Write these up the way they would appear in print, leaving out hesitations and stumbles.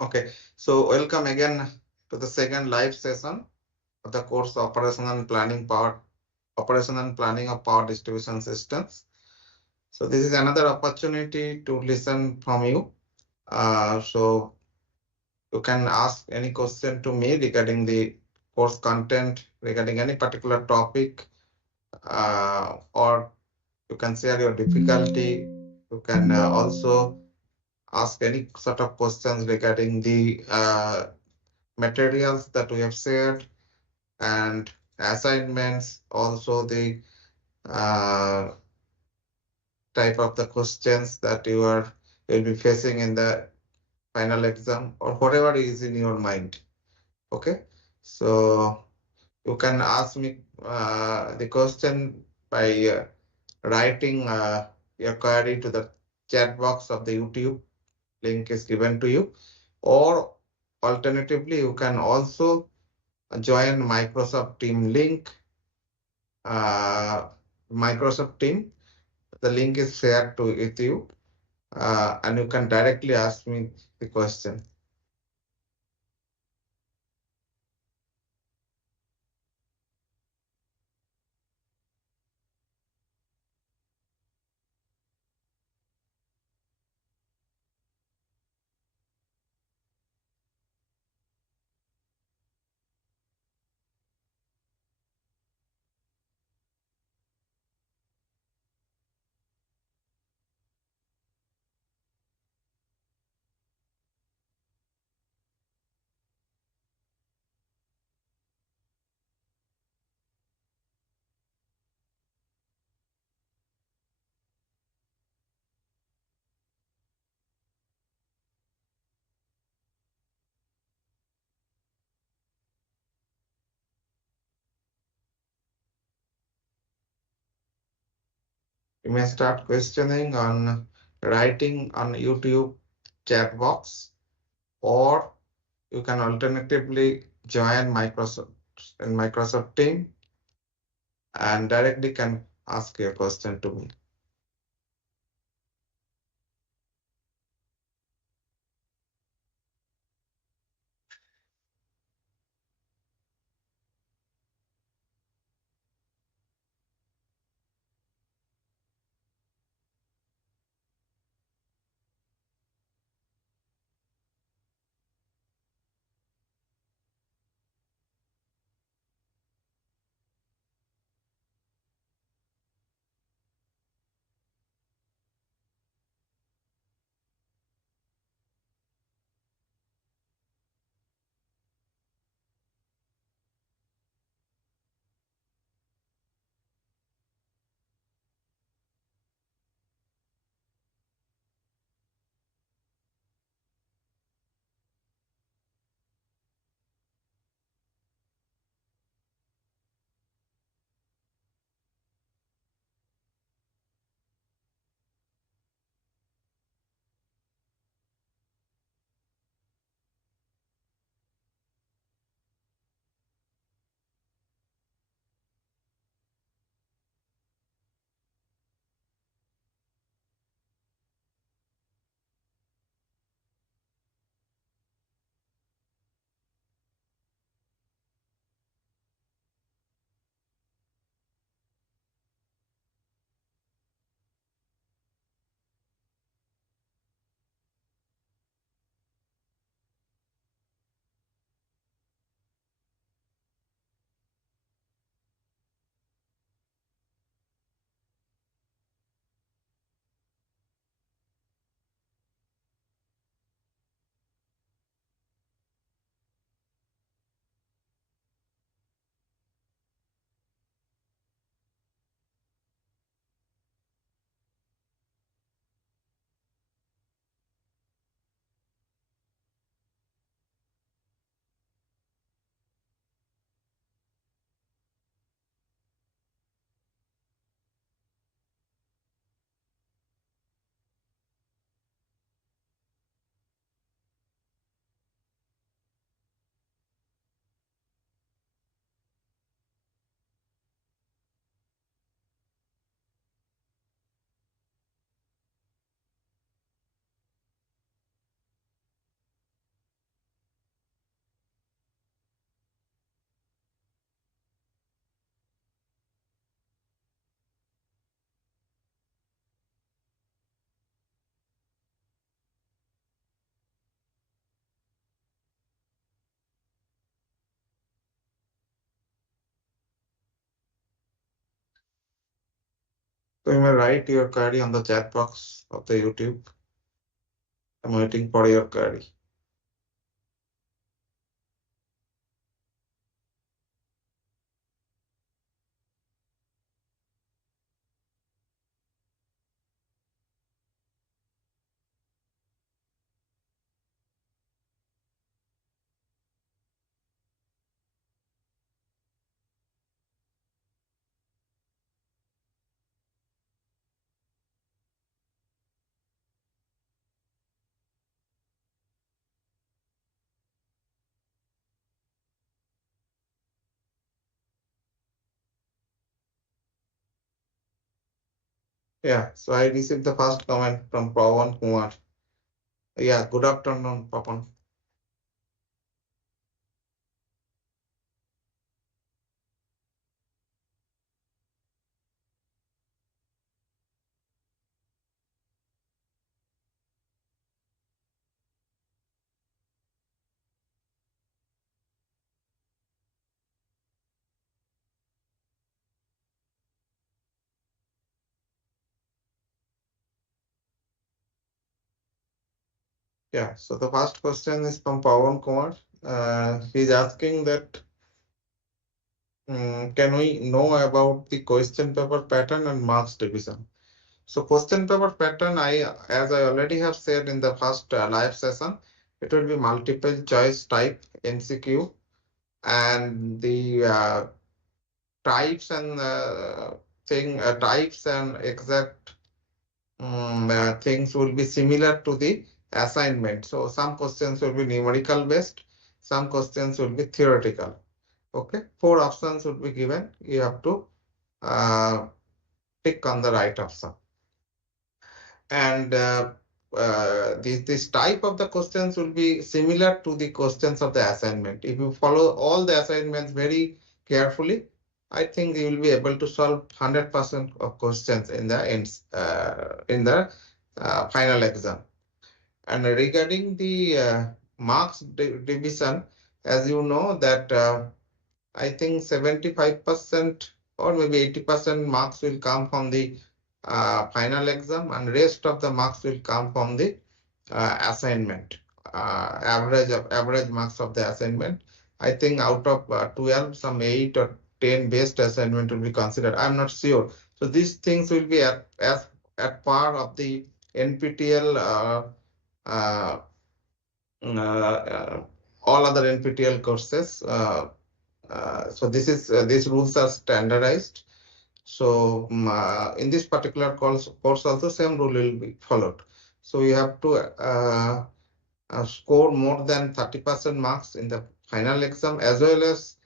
Okay, so welcome again to the second live session of the course Operation and Planning Operation and Planning of Power Distribution Systems. So this is another opportunity to listen from you. So you can ask any question to me regarding the course content, regarding any particular topic, or you can share your difficulty. You can also ask any sort of questions regarding the materials that we have shared and assignments, also the uh, type of the questions that will be facing in the final exam or whatever is in your mind. Okay, so you can ask me the question by writing your query to the chat box of the YouTube. Link is given to you, or alternatively you can also join Microsoft Team link. uh, Microsoft Team. The link is shared to with you, and you can directly ask me the question. You may start questioning on writing on YouTube chat box, or you can alternatively join Microsoft Team and directly can ask your question to me. So you may write your query on the chat box of the YouTube. I'm waiting for your query. Yeah, so I received the first comment from Pawan Kumar. Yeah, good afternoon, Pawan. Yeah, so the first question is from Pawan Kumar. He's asking that can we know about the question paper pattern and marks division? So question paper pattern, as I already have said in the first live session, it will be multiple choice type MCQ, and the types and types and exact things will be similar to the assignment. So some questions will be numerical based, some questions will be theoretical. Okay, 4 options will be given. You have to tick on the right option. And this type of the questions will be similar to the questions of the assignment. If you follow all the assignments very carefully, I think you will be able to solve 100% of questions in the final exam. And regarding the marks division, as you know that I think 75% or maybe 80% marks will come from the final exam, and rest of the marks will come from the assignment. Average marks of the assignment. I think out of 12, some 8 or 10 best assignment will be considered. I'm not sure. So these things will be at par of the NPTEL uh, all other NPTEL courses. So these rules are standardized. So in this particular course also same rule will be followed. So you have to score more than 30% marks in the final exam, as well as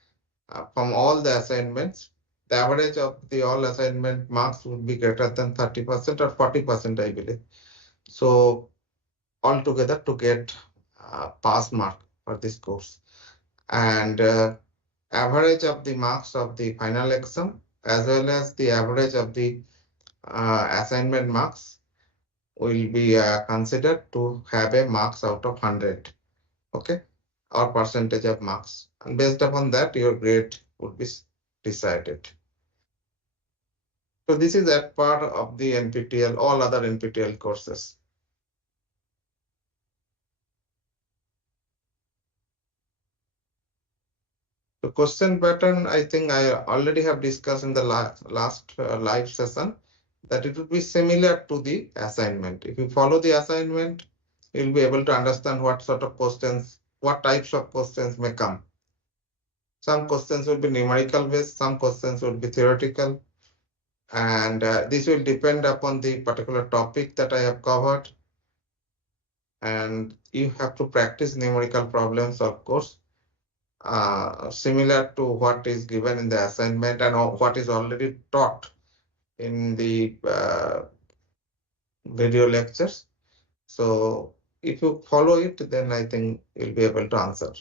from all the assignments. The average of the all assignment marks would be greater than 30% or 40%, I believe. So altogether to get pass mark for this course. And average of the marks of the final exam, as well as the average of the assignment marks, will be considered to have a marks out of 100, okay, or percentage of marks. And based upon that, your grade would be decided. So this is that part of the NPTEL, all other NPTEL courses. The question pattern, I think I already have discussed in the last live session, that it would be similar to the assignment. If you follow the assignment, you'll be able to understand what sort of questions, what types of questions may come. Some questions will be numerical based, some questions will be theoretical, and this will depend upon the particular topic that I have covered. And you have to practice numerical problems, of course, similar to what is given in the assignment and what is already taught in the video lectures. So if you follow it, then I think you'll be able to answer.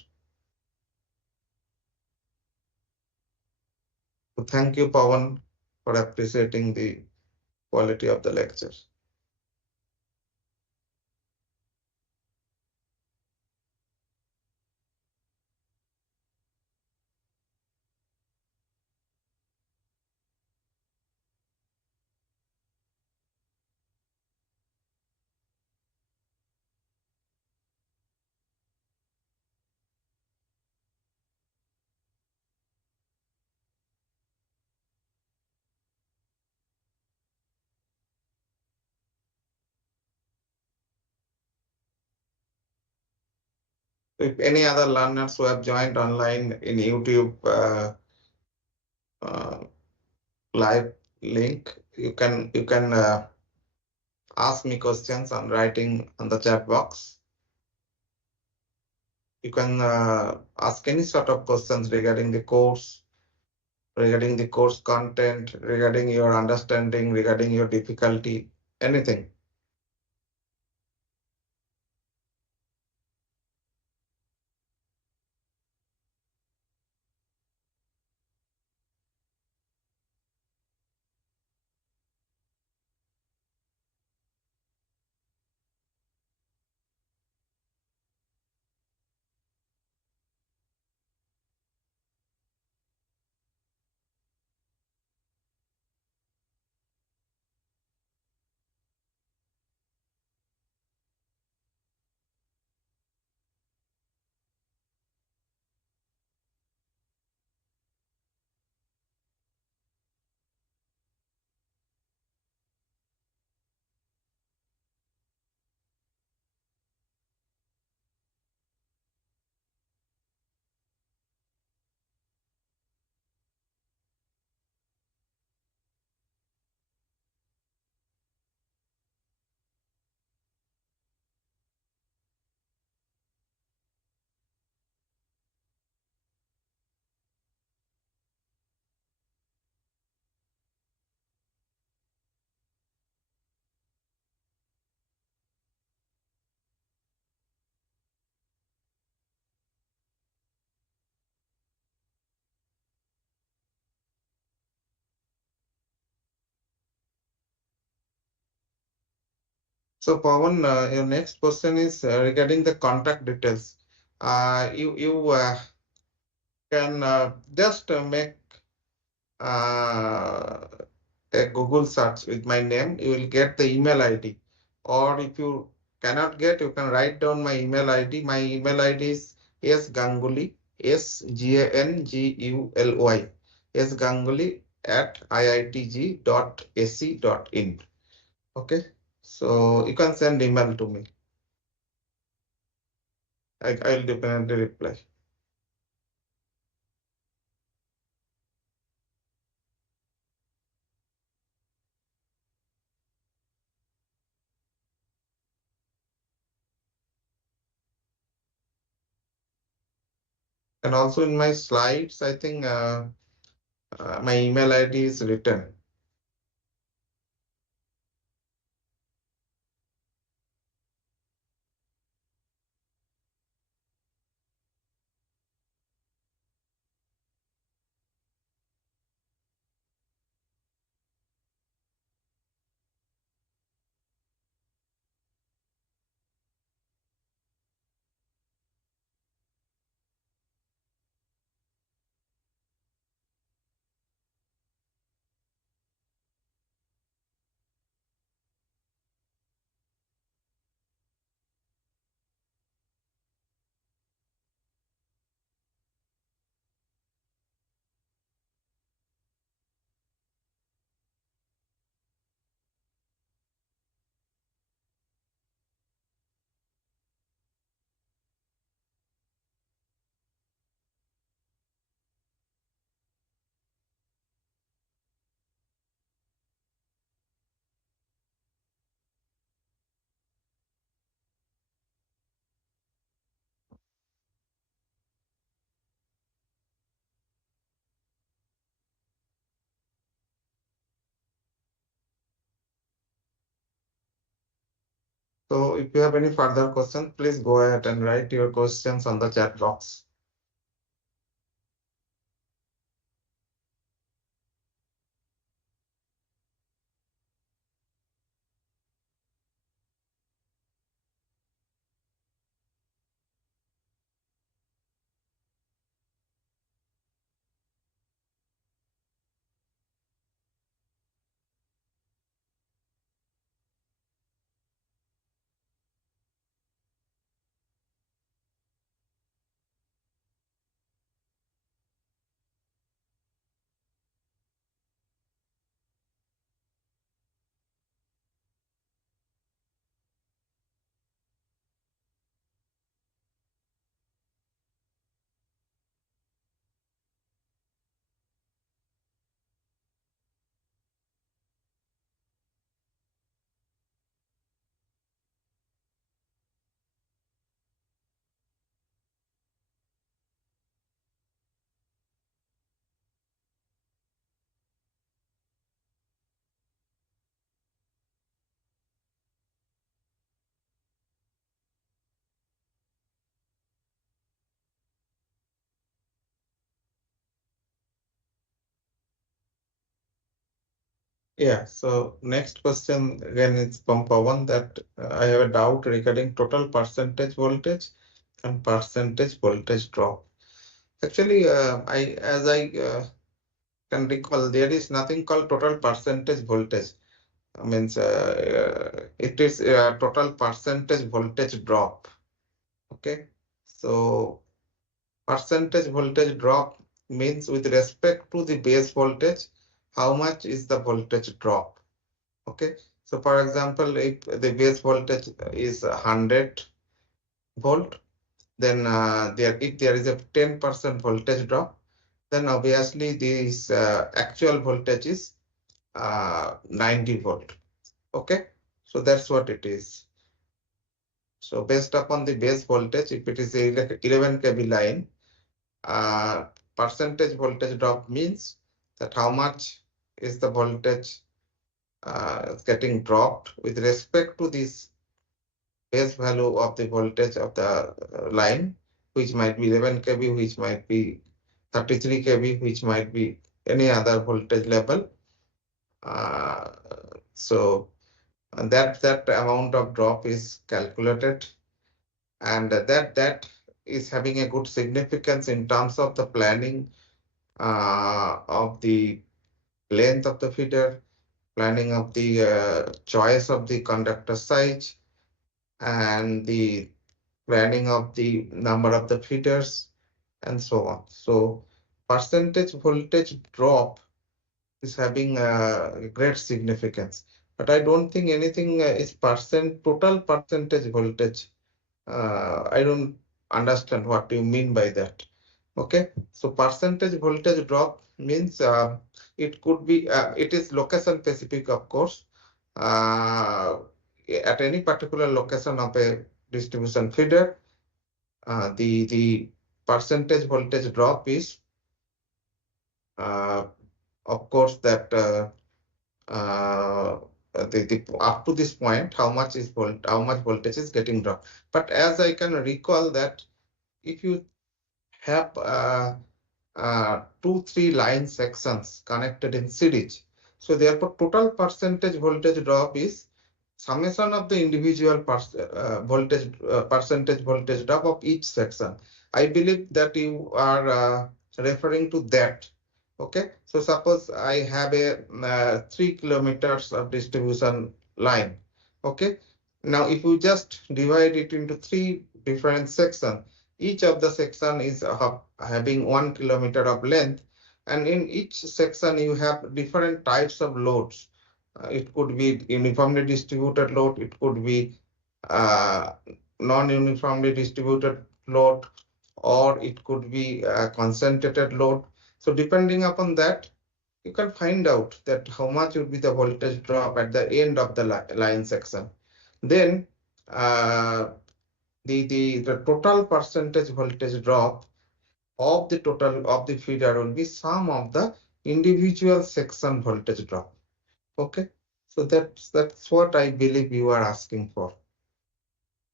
So thank you, Pawan, for appreciating the quality of the lecture. If any other learners who have joined online in YouTube uh, live link, you can ask me questions on writing on the chat box. You can ask any sort of questions regarding the course, regarding the course content, regarding your understanding, regarding your difficulty, anything. So Pawan, your next question is regarding the contact details. You can just make uh, a Google search with my name. You will get the email ID. Or if you cannot get, you can write down my email ID. My email ID is sganguly, SGANGULY, sganguly at iitg.ac.in. Okay. So you can send email to me. I'll definitely reply. And also in my slides, I think my email ID is written. So if you have any further questions, please go ahead and write your questions on the chat box. Yeah, so next question again is from Pawan that I have a doubt regarding total percentage voltage and percentage voltage drop. Actually, as I can recall, there is nothing called total percentage voltage. Means it is total percentage voltage drop. Okay, so percentage voltage drop means with respect to the base voltage, how much is the voltage drop? Okay, so for example, if the base voltage is 100 volt, then if there is a 10% voltage drop, then obviously this actual voltage is 90 volt. Okay, so that's what it is. So based upon the base voltage, if it is a 11 kV line, percentage voltage drop means that how much is the voltage getting dropped with respect to this base value of the voltage of the line, which might be 11 kV, which might be 33 kV, which might be any other voltage level. Uh, so that amount of drop is calculated, and that is having a good significance in terms of the planning of the length of the feeder, planning of the choice of the conductor size, and the planning of the number of the feeders, and so on. So percentage voltage drop is having a great significance. But I don't think anything is total percentage voltage. I don't understand what you mean by that. Okay, so percentage voltage drop means it could be, it is location specific, of course. Uh, at any particular location of a distribution feeder, the percentage voltage drop is, uh, of course, that up to this point, how much voltage is getting dropped. But as I can recall that if you have 2-3 line sections connected in series, so therefore total percentage voltage drop is summation of the individual percentage voltage drop of each section. I believe that you are referring to that. Okay, so suppose I have a 3 kilometers of distribution line. Okay, now if you just divide it into 3 different sections, each of the section is having 1 kilometer of length, and in each section you have different types of loads. It could be uniformly distributed load, it could be uh, non-uniformly distributed load, or it could be concentrated load. So depending upon that, you can find out that how much would be the voltage drop at the end of the line section. Then the total percentage voltage drop of the total of the feeder will be sum of the individual section voltage drop. Okay, so that's what I believe you are asking for.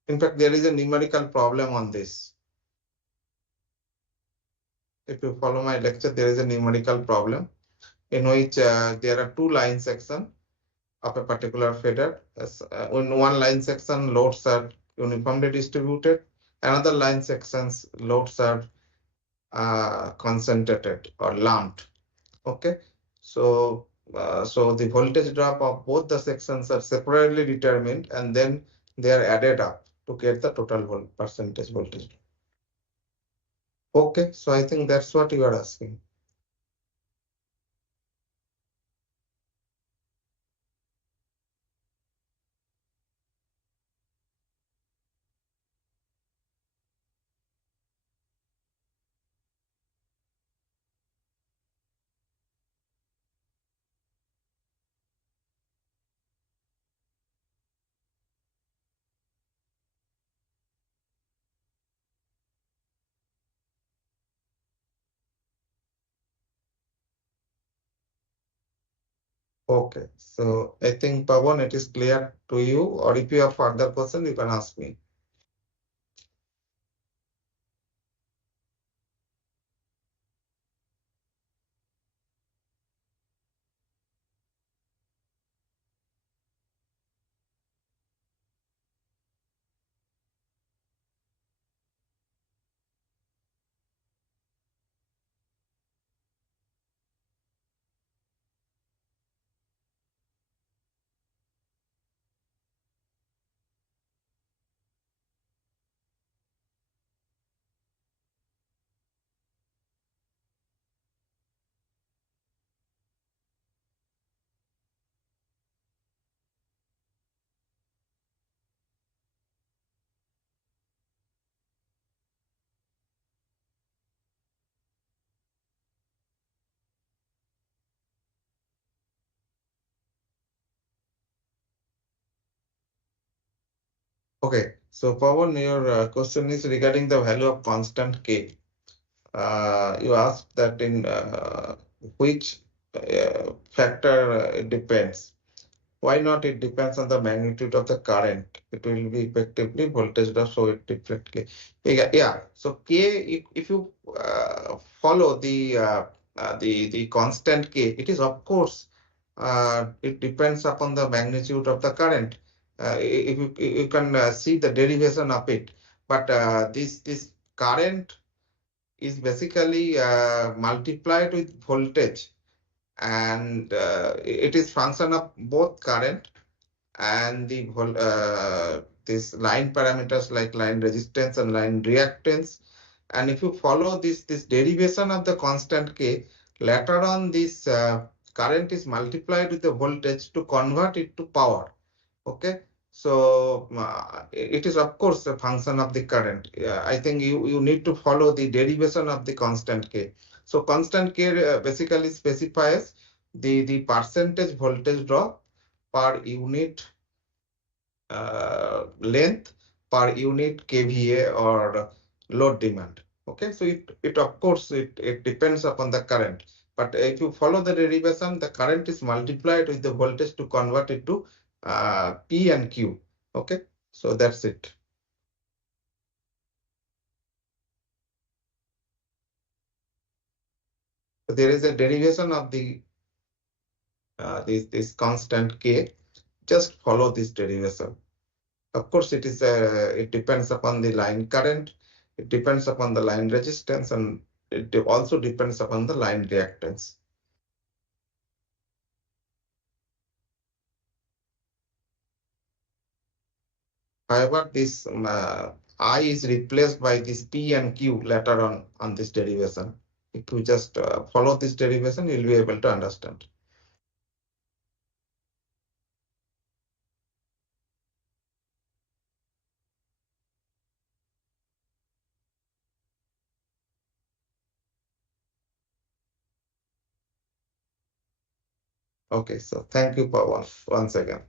In fact, there is a numerical problem on this. If you follow my lecture, there is a numerical problem in which there are 2 line sections of a particular feeder. In one line section, loads are uniformly distributed. Another line sections, loads are concentrated or lumped. Okay, so so the voltage drop of both the sections are separately determined, and then they are added up to get the total percentage voltage. Okay, so I think that's what you are asking. Okay, so I think Pawan, it is clear to you, or if you have further question, you can ask me. Okay, so Pawan, your question is regarding the value of constant K. You asked that in which factor it depends. Why not? It depends on the magnitude of the current. It will be effectively voltage drop, so it differently. Yeah. So K, if you follow the constant K, it is of course it depends upon the magnitude of the current. If you can see the derivation of it, but this current is basically multiplied with voltage, and it is function of both current and this line parameters like line resistance and line reactance. And if you follow this derivation of the constant K, later on this current is multiplied with the voltage to convert it to power. Okay, so it is of course a function of the current. I think you need to follow the derivation of the constant K. So constant K basically specifies the percentage voltage drop per unit length per unit kVA or load demand. Okay, so it of course it depends upon the current, but if you follow the derivation, the current is multiplied with the voltage to convert it to P and Q. Okay, so that's it. So there is a derivation of the this constant K. Just follow this derivation. Of course, it depends upon the line current, it depends upon the line resistance, and it also depends upon the line reactance. However, this I is replaced by this P and Q later on this derivation. If you just follow this derivation, you'll be able to understand. Okay, so thank you for once again.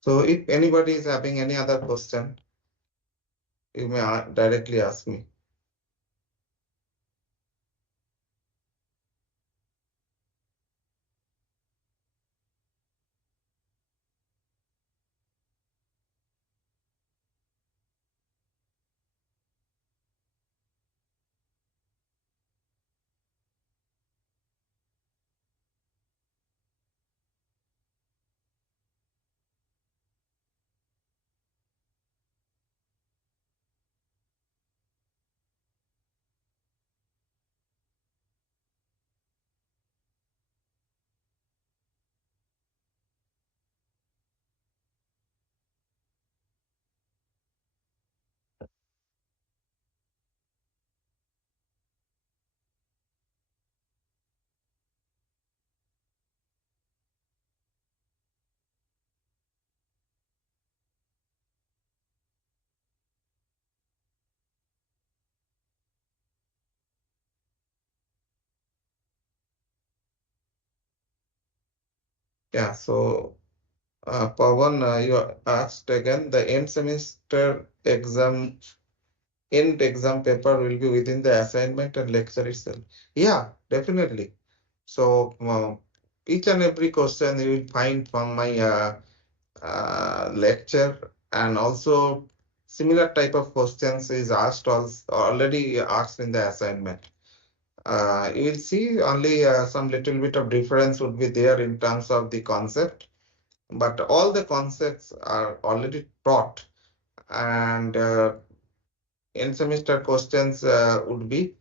So if anybody is having any other question, you may directly ask me. Yeah, so Pawan, you asked again, the end semester end exam paper will be within the assignment and lecture itself. Yeah, definitely. So each and every question you will find from my lecture, and also similar type of questions is asked also, already asked in the assignment. You will see only some little bit of difference would be there in terms of the concept, but all the concepts are already taught, and end semester questions would be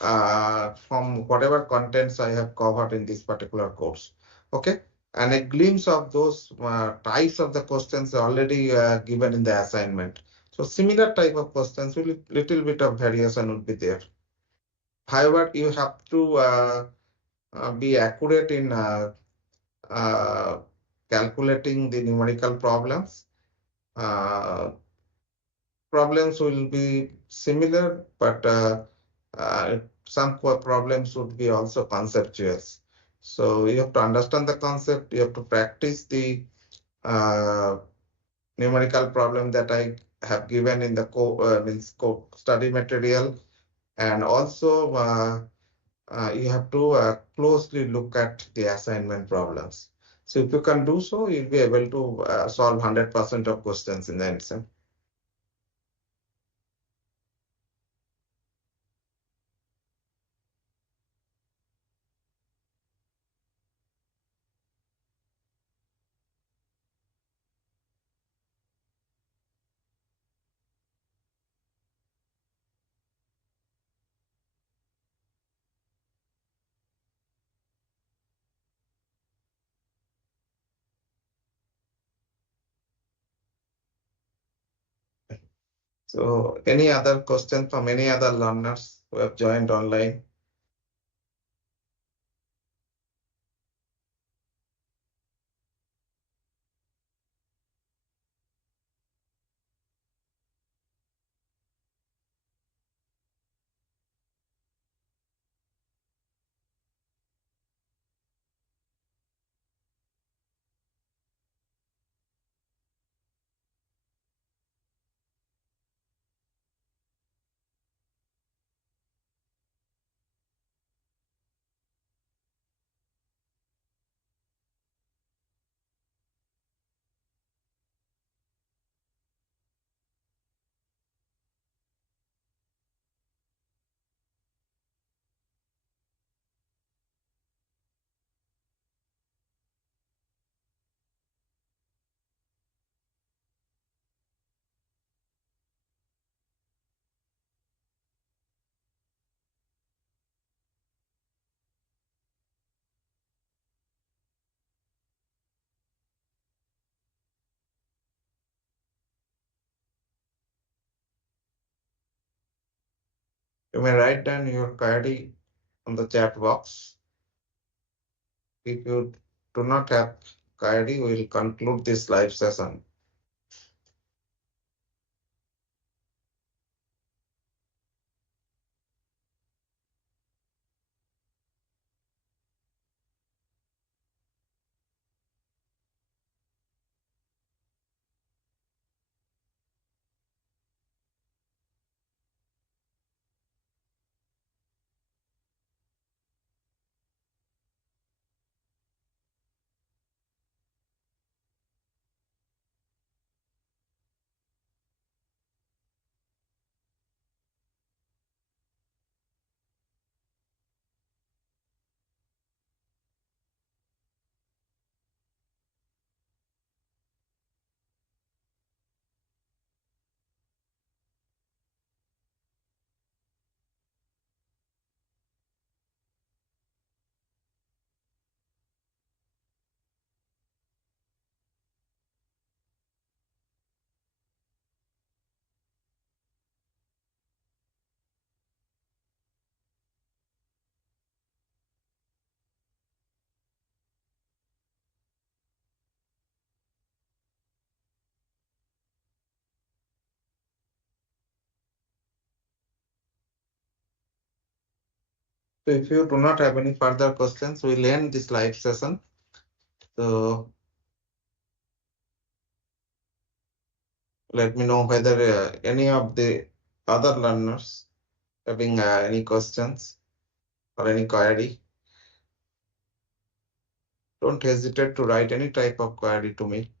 from whatever contents I have covered in this particular course. Okay, and a glimpse of those types of the questions already given in the assignment. So similar type of questions will little bit of variation would be there. However, you have to be accurate in uh, calculating the numerical problems. Problems will be similar, but some problems would be also conceptual. So you have to understand the concept, you have to practice the uh, numerical problem that I have given in the study material, and also you have to closely look at the assignment problems. So if you can do so, you'll be able to solve 100% of questions in the exam. So any other question from any other learners who have joined online? You may write down your query on the chat box. If you do not have query, we will conclude this live session. So if you do not have any further questions, we'll end this live session. So let me know whether any of the other learners having any questions or any query. Don't hesitate to write any type of query to me.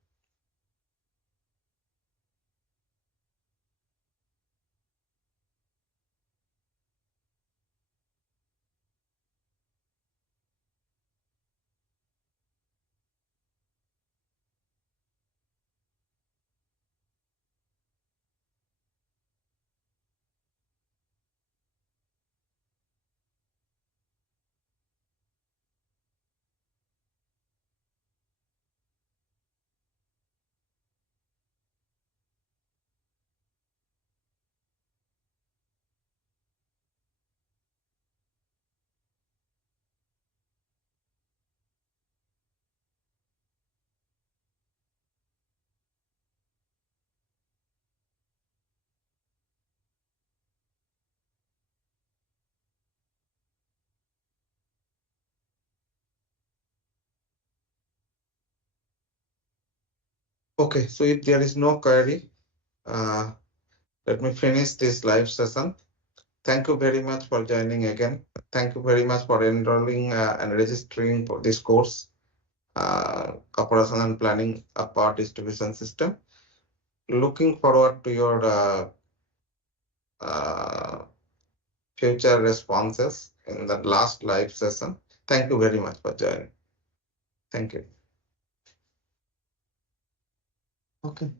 Okay, so if there is no query, let me finish this live session. Thank you very much for joining again. Thank you very much for enrolling and registering for this course, Operation and Planning a Power Distribution System. Looking forward to your future responses in the last live session. Thank you very much for joining. Thank you. Okay.